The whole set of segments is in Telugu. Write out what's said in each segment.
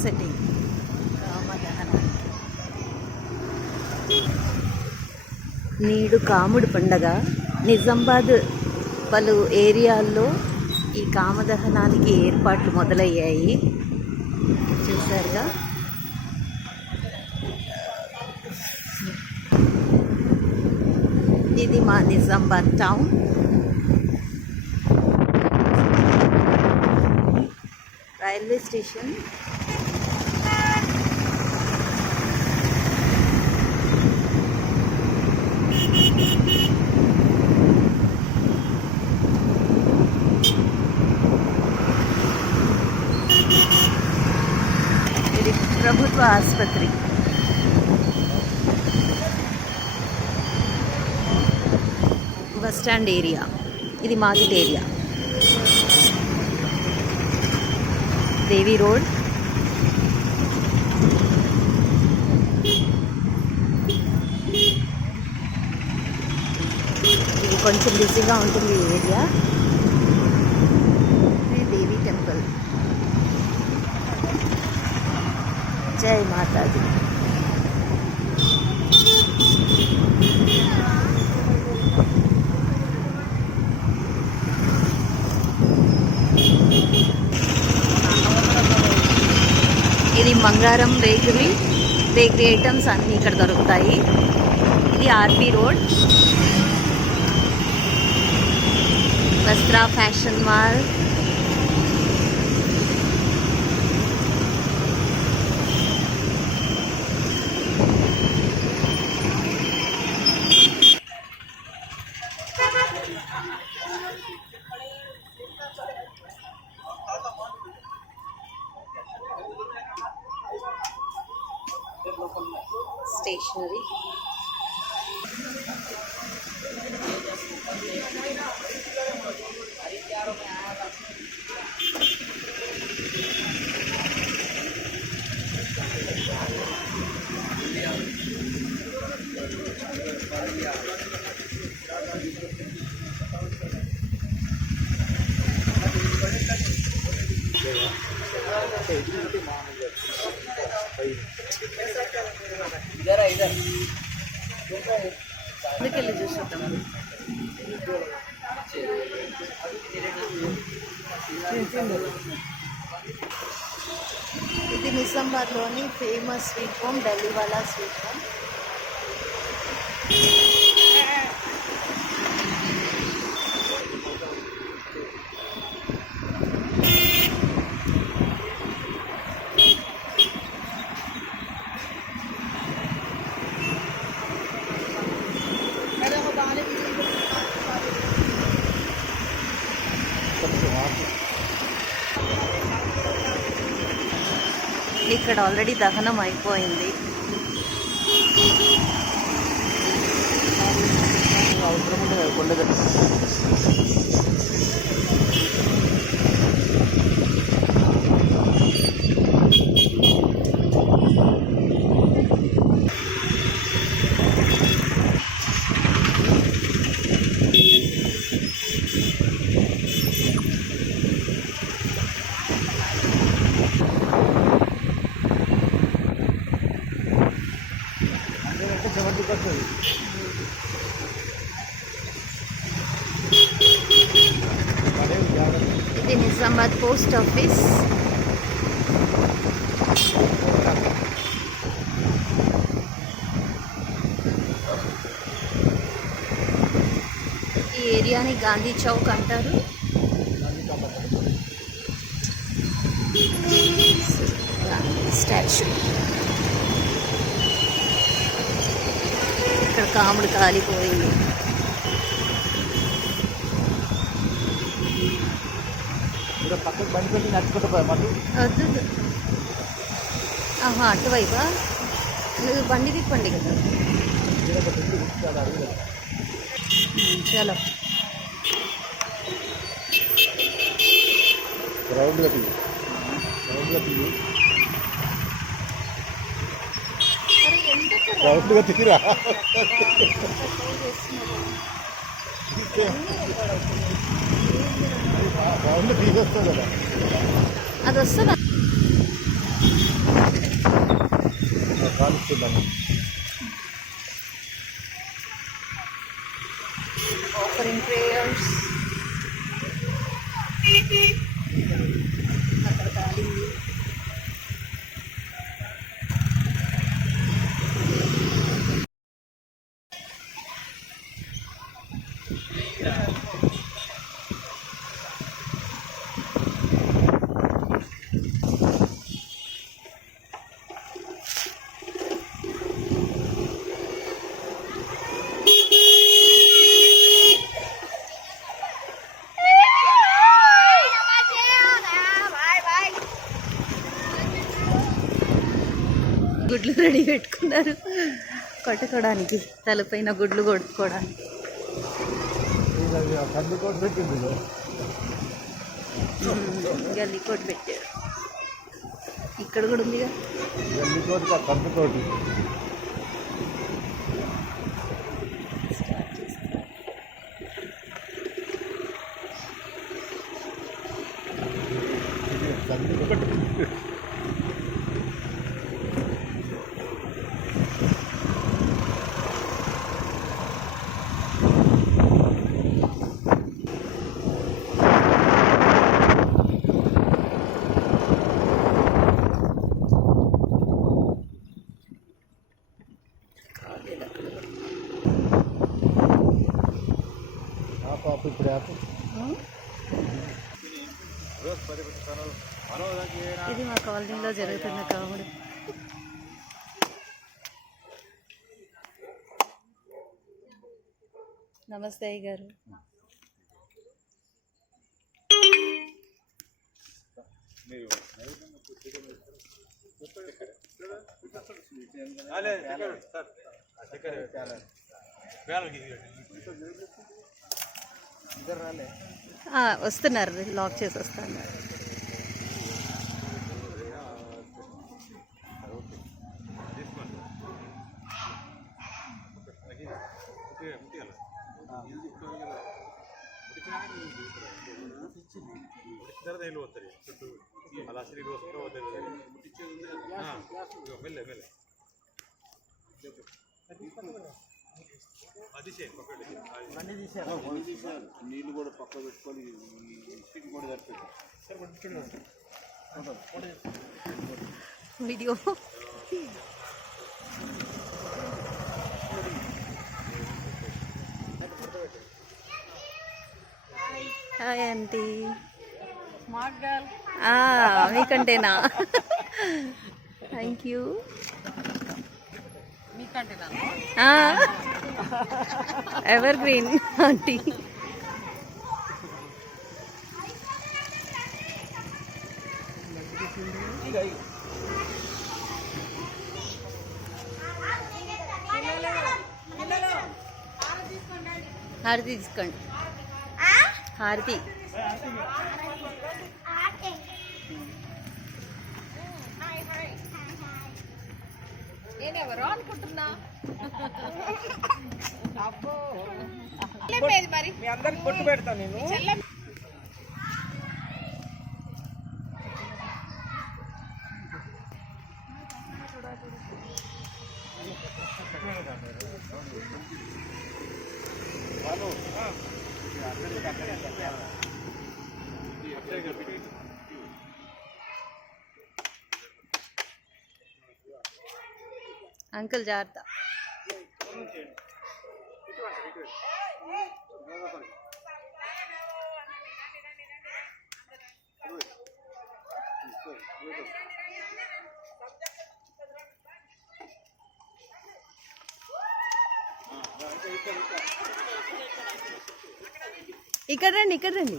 సెట్టింగ్ కామదహనానికి. నేడు కాముడు పండగ. నిజామాబాద్ పలు ఏరియాల్లో ఈ కామదహనానికి ఏర్పాట్లు మొదలయ్యాయి. చూసారుగా. ఇది మా నిజామాబాద్ టౌన్. Railway station. ఇది ప్రభుత్వ ఆసుపత్రి. Bus stand area. ఇది మార్కెట్ ఏరియా. దేవి రోడ్. ఇది కొంచెం బిజీగా ఉంటుంది ఈ ఏరియా. దేవి టెంపుల్. జై మాతాజీ. ఇది మంగారం బేకరీ. బేకరీ ఐటమ్స్ అన్నీ ఇక్కడ దొరుకుతాయి. ఇది RP road. Vastra fashion mall. Stationery. అందుకెళ్ళి చూసేద్దాం. ఇది నిజామాబాద్లోని famous sweet home, Delhiwala sweet home. ఇక్కడ ఆల్రెడీ దహనం అయిపోయింది. ఇది నిజామాబాద్ పోస్ట్ ఆఫీస్. ఈ ఏరియాని గాంధీ చౌక్ అంటారు. స్టాచ్యూ. ఇక్కడ కాముడు కాలిపోయింది. వద్దు. ఆహా, అటువైపా? బండి తిప్పండి కదా. చలో. రౌండ్గా తిరిగిరా. రౌండ్ తీసి వస్తుంది కదా. అది వస్తుందా? offering prayers. అక్కడ కాలింది. గుడ్లు రెడీ పెట్టుకున్నారు కొట్టుకోవడానికి, తలపైన గుడ్లు కొట్టుకోవడానికి. గల్లీకోట్ పెట్టారు. ఇక్కడ కూడా ఉందిగా ఇది మా కాలనీలో జరుగుతున్న కామెడీ. నమస్తే అయ్య గారు. వస్తున్నారు, లాక్ చేసి వస్తున్నారు. నీళ్ళు కూడా పక్క పెట్టుకొని కూడా video hi aunty. Smart girl మీకంటేనా? Thank you. Evergreen aunty. హారతి తీసుకోండి. హారతి నేనెవరో అనుకుంటున్నా. మరి మీ అందరికి కొట్టు పెడతా నేను. అంకుల్ జాగ్రత్త. ఇక్కడ రండి, ఇక్కడ రండి.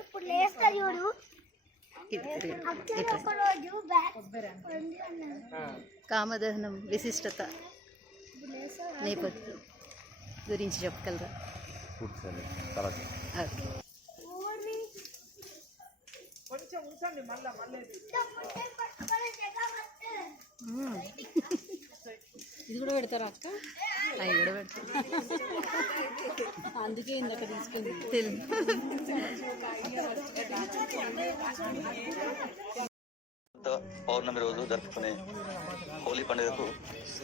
ఇప్పుడు లేస్తారు చూడు. కామదహనం విశిష్టత నేపథ్యం గురించి చెప్పగలరా? ఓకే. ఇది కూడా పెడతారా అక్క? అవి కూడా పెడతారు. అందుకే ఇందాక తీసుకుంది. పౌర్ణమి రోజు జరుపుకునే హోలీ పండుగకు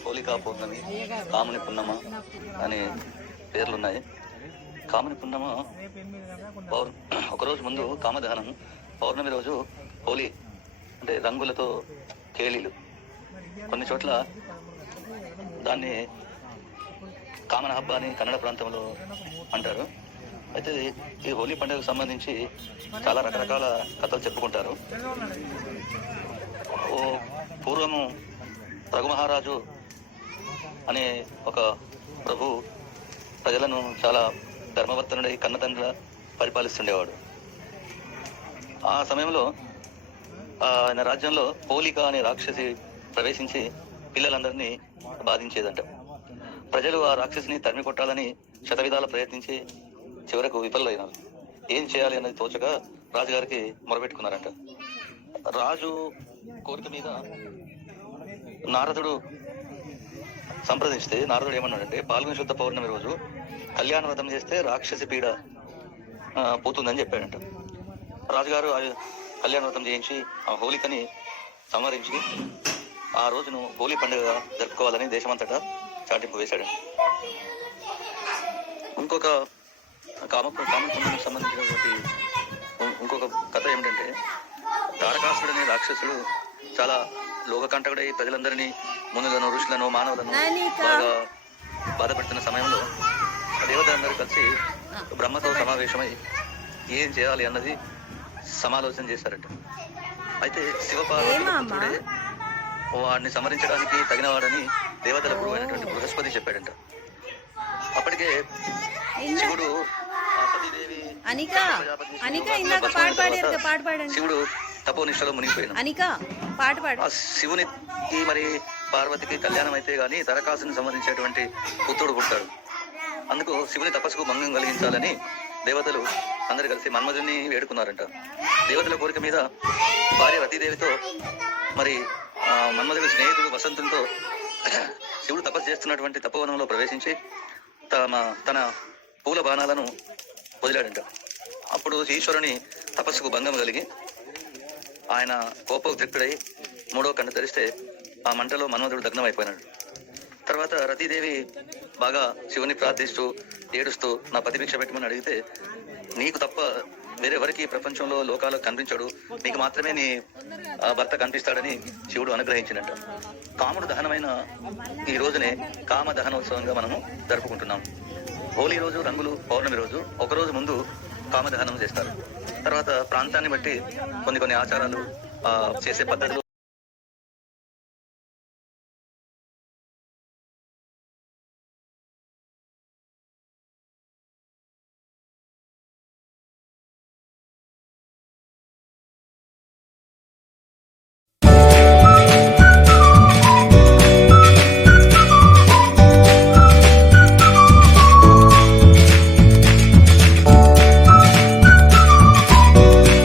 హోలికా పౌర్ణమి, కాముని పున్నమ అనే పేర్లున్నాయి. కాముని పున్నమ ఒకరోజు ముందు కామదహనం, పౌర్ణమి రోజు హోలీ అంటే రంగులతో కేళీలు. కొన్ని చోట్ల దాన్ని కామన హబ్బ అని కన్నడ ప్రాంతంలో అంటారు. అయితే ఈ హోలీ పండుగకు సంబంధించి చాలా రకరకాల కథలు చెప్పుకుంటారు. పూర్వము రఘుమహారాజు అనే ఒక ప్రభు ప్రజలను చాలా ధర్మవర్తనుడై కన్నతండ్రిలా పరిపాలిస్తుండేవాడు. ఆ సమయంలో ఆయన రాజ్యంలో హోలిక అనే రాక్షసి ప్రవేశించి పిల్లలందరినీ బాధించేదంట. ప్రజలు ఆ రాక్షసిని తరిమి కొట్టాలని శతవిధాల ప్రయత్నించి చివరకు విఫలమైనారు. ఏం చేయాలి అన్నది తోచక రాజుగారికి మొరబెట్టుకున్నారంట. రాజు కోరిక మీద నారదుడు సంప్రదిస్తే నారదుడు ఏమన్నాడంటే, పాల్గొన శుద్ధ పౌర్ణమి రోజు కళ్యాణ వ్రతం చేస్తే రాక్షసి పీడ పోతుందని చెప్పాడంట. రాజుగారు కళ్యాణ వ్రతం చేయించి ఆ హోలికని సంహరించి ఆ రోజును హోలీ పండుగ జరుపుకోవాలని దేశమంతటా చాటింపు వేశాడు. ఇంకొక కామపుండకు సంబంధించినటువంటి ఇంకొక కథ ఏమిటంటే, తారకాసుడు అనే రాక్షసుడు చాలా లోకకంటకుడై ప్రజలందరినీ, మునులను, ఋషులను, మానవులను బాగా బాధపెడుతున్న సమయంలో దేవతలందరూ కలిసి బ్రహ్మతో సమావేశమై ఏం చేయాలి అన్నది సమాలోచన చేశారట. అయితే శివపార్వతుడే వాడిని సంహరించడానికి తగినవాడని దేవతల గురువు అయినటువంటి బృహస్పతి చెప్పాడంట. అప్పటికే శివుడు శివుడు తపోనిష్టలో మునిగిపోయాడు. శివునికి మరి పార్వతికి కళ్యాణం అయితే గాని తరకాసుని సంహరించేటువంటి పుత్రుడు పుట్టాడు. అందుకు శివుని తపస్సుకు భంగం కలిగించాలని దేవతలు అందరు కలిసి మన్మధుని వేడుకున్నారంట. దేవతల కోరిక మీద భార్య రతీదేవితో మరి మన్మధుడి స్నేహితుడు వసంతునితో శివుడు తపస్సు చేస్తున్నటువంటి తపోవనంలో ప్రవేశించి తన పూల బాణాలను వదిలాడంట. అప్పుడు ఈశ్వరుని తపస్సుకు భంగం కలిగి ఆయన కోపోద్రిక్తుడై మూడో కన్ను తెరిస్తే ఆ మంటలో మన్మధుడు దగ్నం అయిపోయినాడు. తర్వాత రతీదేవి బాగా శివుని ప్రార్థిస్తూ ఏడుస్తూ నా పతిభిక్ష పెట్టమని అడిగితే, నీకు తప్ప వేరెవరికి ప్రపంచంలో లోకాలకు కనిపించడు, నీకు మాత్రమే నీ భర్త కనిపిస్తాడని శివుడు అనుగ్రహించినట్ట. కాముడు దహనమైన ఈ రోజునే కామ దహనోత్సవంగా మనము జరుపుకుంటున్నాం. హోలీ రోజు రంగులు, పౌర్ణమి రోజు ఒకరోజు ముందు కామదహనం చేస్తారు. తర్వాత ప్రాంతాన్ని బట్టి కొన్ని ఆచారాలు చేసే పద్ధతులు